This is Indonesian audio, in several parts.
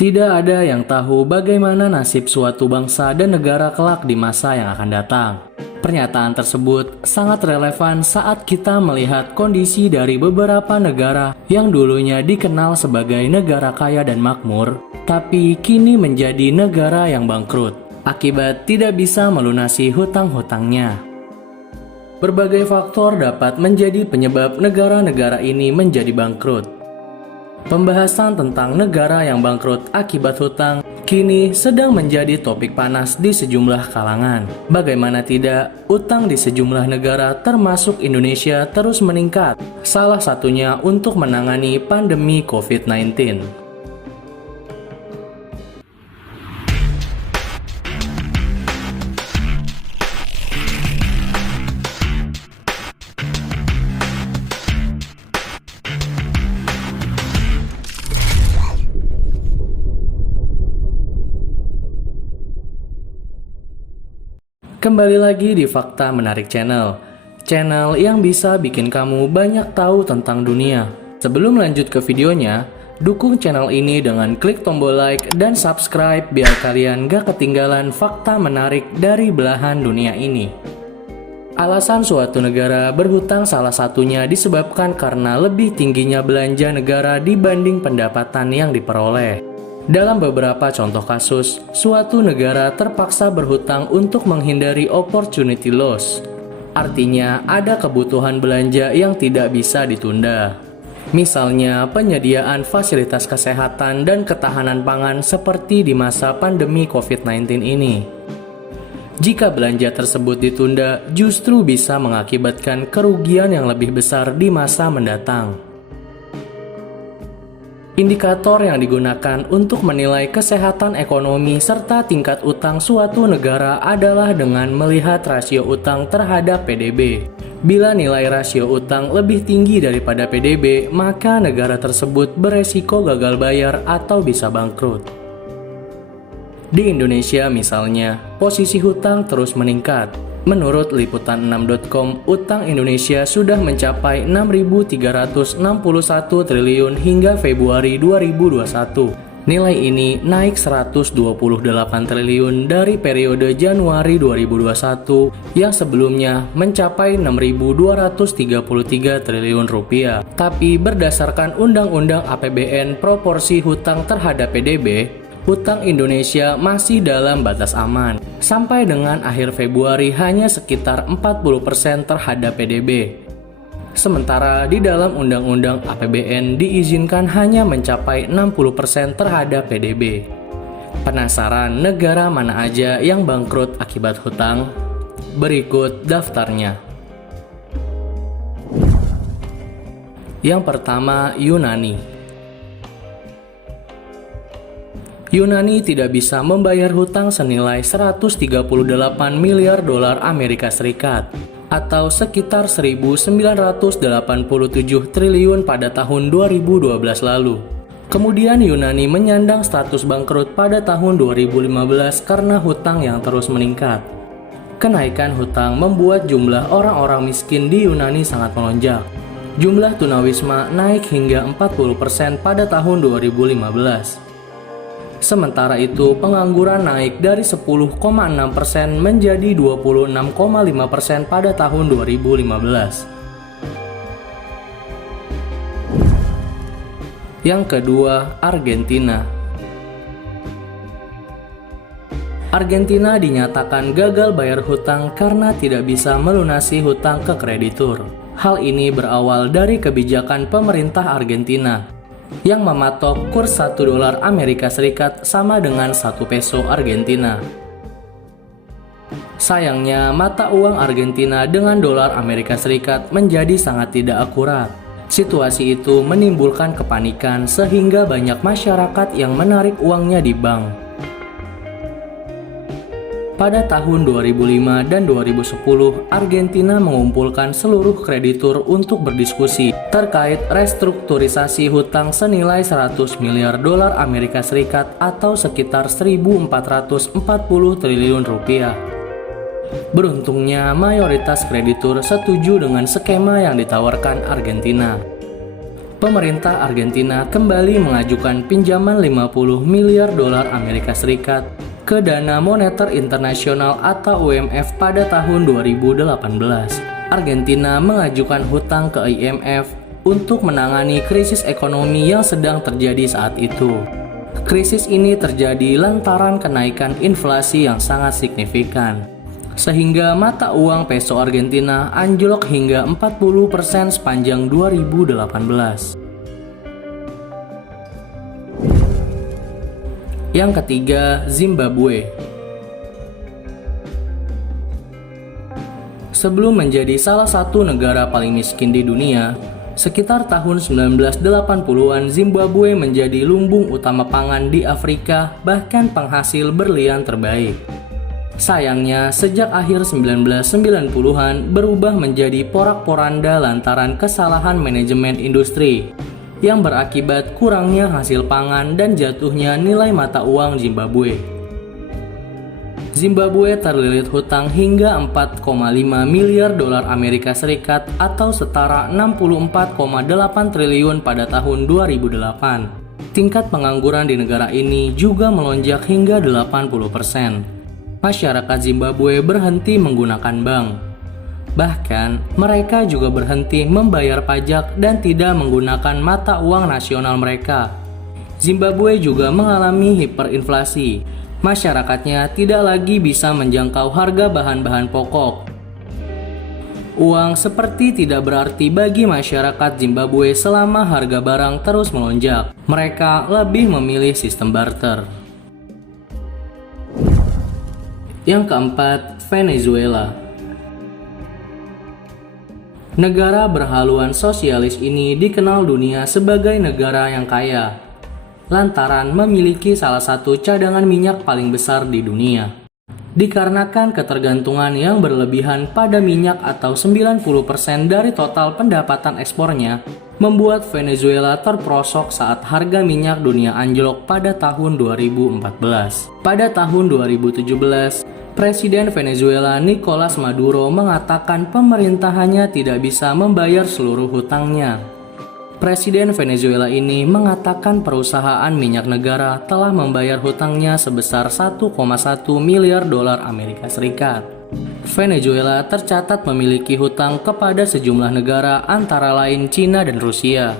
Tidak ada yang tahu bagaimana nasib suatu bangsa dan negara kelak di masa yang akan datang. Pernyataan tersebut sangat relevan saat kita melihat kondisi dari beberapa negara yang dulunya dikenal sebagai negara kaya dan makmur, tapi kini menjadi negara yang bangkrut akibat tidak bisa melunasi hutang-hutangnya. Berbagai faktor dapat menjadi penyebab negara-negara ini menjadi bangkrut. Pembahasan tentang negara yang bangkrut akibat hutang kini sedang menjadi topik panas di sejumlah kalangan. Bagaimana tidak, utang di sejumlah negara termasuk Indonesia terus meningkat, salah satunya untuk menangani pandemi COVID-19. Kembali lagi di Fakta Menarik Channel yang bisa bikin kamu banyak tahu tentang dunia. Sebelum lanjut ke videonya, dukung channel ini dengan klik tombol like dan subscribe biar kalian gak ketinggalan fakta menarik dari belahan dunia ini. Alasan suatu negara berhutang salah satunya disebabkan karena lebih tingginya belanja negara dibanding pendapatan yang diperoleh. Dalam beberapa contoh kasus, suatu negara terpaksa berhutang untuk menghindari opportunity loss. Artinya, ada kebutuhan belanja yang tidak bisa ditunda. Misalnya, penyediaan fasilitas kesehatan dan ketahanan pangan seperti di masa pandemi COVID-19 ini. Jika belanja tersebut ditunda, justru bisa mengakibatkan kerugian yang lebih besar di masa mendatang. Indikator yang digunakan untuk menilai kesehatan ekonomi serta tingkat utang suatu negara adalah dengan melihat rasio utang terhadap PDB. Bila nilai rasio utang lebih tinggi daripada PDB, maka negara tersebut beresiko gagal bayar atau bisa bangkrut. Di Indonesia misalnya, posisi hutang terus meningkat. Menurut liputan6.com, utang Indonesia sudah mencapai 6.361 triliun hingga Februari 2021. Nilai ini naik 128 triliun dari periode Januari 2021 yang sebelumnya mencapai 6.233 triliun rupiah. Tapi berdasarkan Undang-Undang APBN proporsi hutang terhadap PDB, hutang Indonesia masih dalam batas aman. Sampai dengan akhir Februari hanya sekitar 40% terhadap PDB. Sementara di dalam Undang-Undang APBN diizinkan hanya mencapai 60% terhadap PDB. Penasaran negara mana aja yang bangkrut akibat hutang? Berikut daftarnya. Yang pertama, Yunani. Yunani tidak bisa membayar hutang senilai 138 miliar dolar Amerika Serikat atau sekitar 1.987 triliun pada tahun 2012 lalu. Kemudian Yunani menyandang status bangkrut pada tahun 2015 karena hutang yang terus meningkat. Kenaikan hutang membuat jumlah orang-orang miskin di Yunani sangat melonjak. Jumlah tunawisma naik hingga 40% pada tahun 2015. Sementara itu, pengangguran naik dari 10,6% menjadi 26,5% pada tahun 2015. Yang kedua, Argentina. Argentina dinyatakan gagal bayar hutang karena tidak bisa melunasi hutang ke kreditur. Hal ini berawal dari kebijakan pemerintah Argentina yang mematok kurs 1 dolar Amerika Serikat sama dengan 1 peso Argentina. Sayangnya, mata uang Argentina dengan dolar Amerika Serikat menjadi sangat tidak akurat. Situasi itu menimbulkan kepanikan sehingga banyak masyarakat yang menarik uangnya di bank. Pada tahun 2005 dan 2010, Argentina mengumpulkan seluruh kreditur untuk berdiskusi terkait restrukturisasi hutang senilai 100 miliar dolar Amerika Serikat atau sekitar 1.440 triliun rupiah. Beruntungnya, mayoritas kreditur setuju dengan skema yang ditawarkan Argentina. pemerintah Argentina kembali mengajukan pinjaman 50 miliar dolar Amerika Serikat ke Dana Moneter Internasional atau IMF pada tahun 2018. Argentina mengajukan hutang ke IMF untuk menangani krisis ekonomi yang sedang terjadi saat itu. Krisis ini terjadi lantaran kenaikan inflasi yang sangat signifikan, sehingga mata uang peso Argentina anjlok hingga 40% sepanjang 2018. Yang ketiga, Zimbabwe. Sebelum menjadi salah satu negara paling miskin di dunia, sekitar tahun 1980-an Zimbabwe menjadi lumbung utama pangan di Afrika, bahkan penghasil berlian terbaik. Sayangnya, sejak akhir 1990-an berubah menjadi porak-poranda lantaran kesalahan manajemen industri yang berakibat kurangnya hasil pangan dan jatuhnya nilai mata uang Zimbabwe. Zimbabwe terlilit hutang hingga 4,5 miliar dolar Amerika Serikat atau setara 64,8 triliun pada tahun 2008. Tingkat pengangguran di negara ini juga melonjak hingga 80%. Masyarakat Zimbabwe berhenti menggunakan bank. Bahkan, mereka juga berhenti membayar pajak dan tidak menggunakan mata uang nasional mereka. Zimbabwe juga mengalami hiperinflasi. Masyarakatnya tidak lagi bisa menjangkau harga bahan-bahan pokok. Uang seperti tidak berarti bagi masyarakat Zimbabwe selama harga barang terus melonjak. Mereka lebih memilih sistem barter. Yang keempat, Venezuela. Negara berhaluan sosialis ini dikenal dunia sebagai negara yang kaya, lantaran memiliki salah satu cadangan minyak paling besar di dunia. Dikarenakan ketergantungan yang berlebihan pada minyak atau 90% dari total pendapatan ekspornya, membuat Venezuela terperosok saat harga minyak dunia anjlok pada tahun 2014. Pada tahun 2017, Presiden Venezuela Nicolas Maduro mengatakan pemerintahannya tidak bisa membayar seluruh hutangnya. Presiden Venezuela ini mengatakan perusahaan minyak negara telah membayar hutangnya sebesar 1,1 miliar dolar Amerika Serikat. Venezuela tercatat memiliki hutang kepada sejumlah negara antara lain Cina dan Rusia.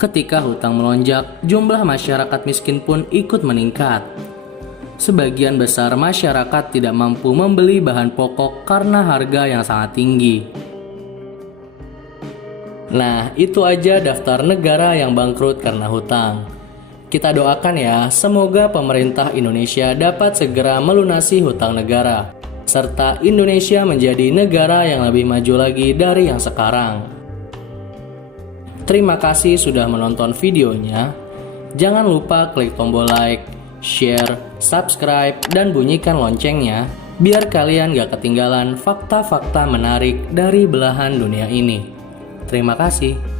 Ketika hutang melonjak, jumlah masyarakat miskin pun ikut meningkat. Sebagian besar masyarakat tidak mampu membeli bahan pokok karena harga yang sangat tinggi. Nah, itu aja daftar negara yang bangkrut karena hutang. Kita doakan ya, semoga pemerintah Indonesia dapat segera melunasi hutang negara, serta Indonesia menjadi negara yang lebih maju lagi dari yang sekarang. Terima kasih sudah menonton videonya. Jangan lupa klik tombol like, share, subscribe, dan bunyikan loncengnya, biar kalian gak ketinggalan fakta-fakta menarik dari belahan dunia ini. Terima kasih.